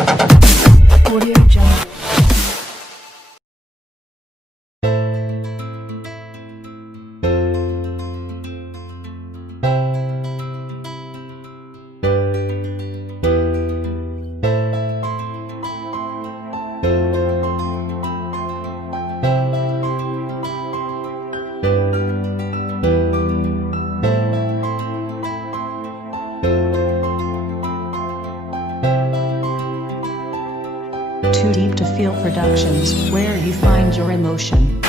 Audio Jungle. Too Deep to Feel Productions, where you find your emotion.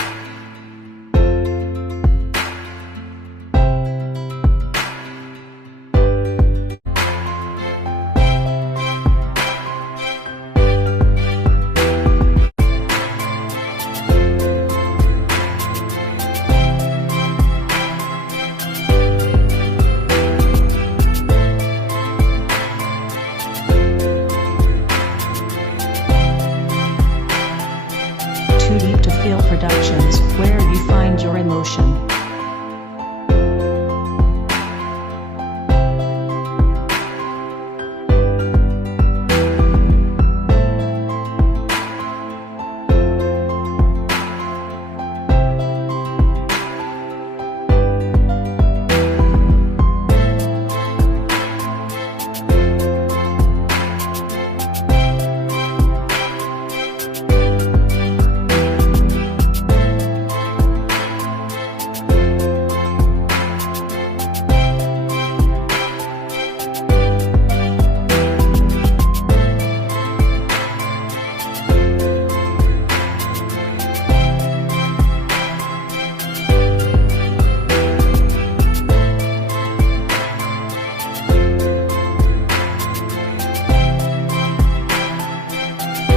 Too Deep to Feel Productions, where you find your emotion.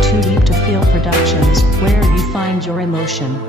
Too Deep to Feel Productions, where you find your emotion.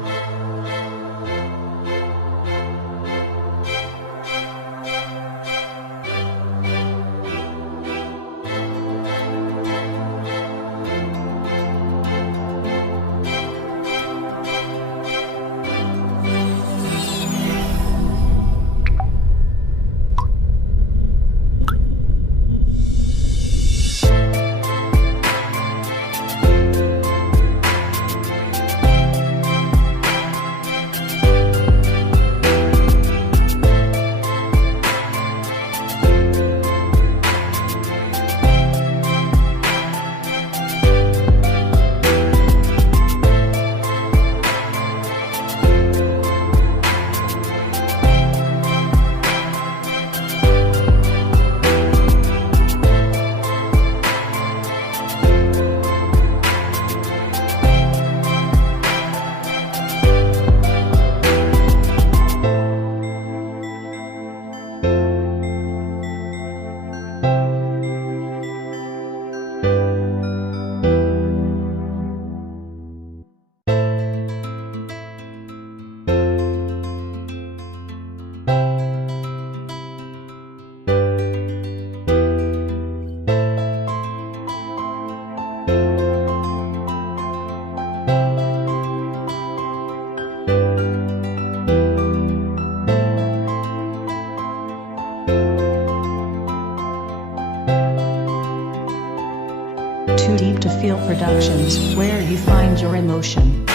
Too Deep to Feel Productions, where you find your emotion.